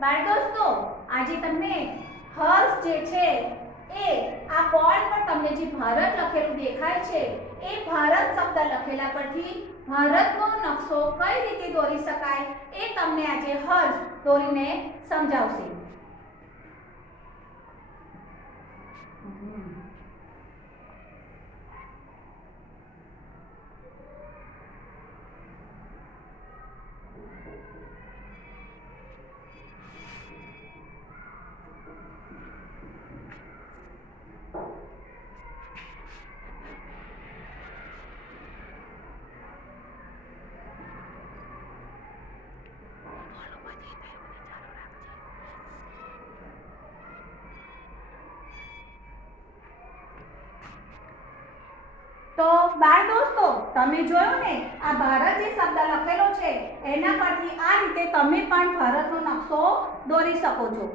બાળ દોસ્તો, આજે તમને હર્ષ જે છે એ આ બોર્ડ પર તમને જે ભારત લખેલું દેખાય છે, એ ભારત શબ્દ લખેલા પરથી ભારતનો નકશો કઈ રીતે દોરી શકાય એ તમને આજે હર્ષ દોરીને સમજાવશે. તો બાળ દોસ્તો, તમે જોયું ને, આ ભારત જે શબ્દ લખેલો છે, એના પરથી આ રીતે તમે પણ ભારતનો નકશો દોરી શકો છો.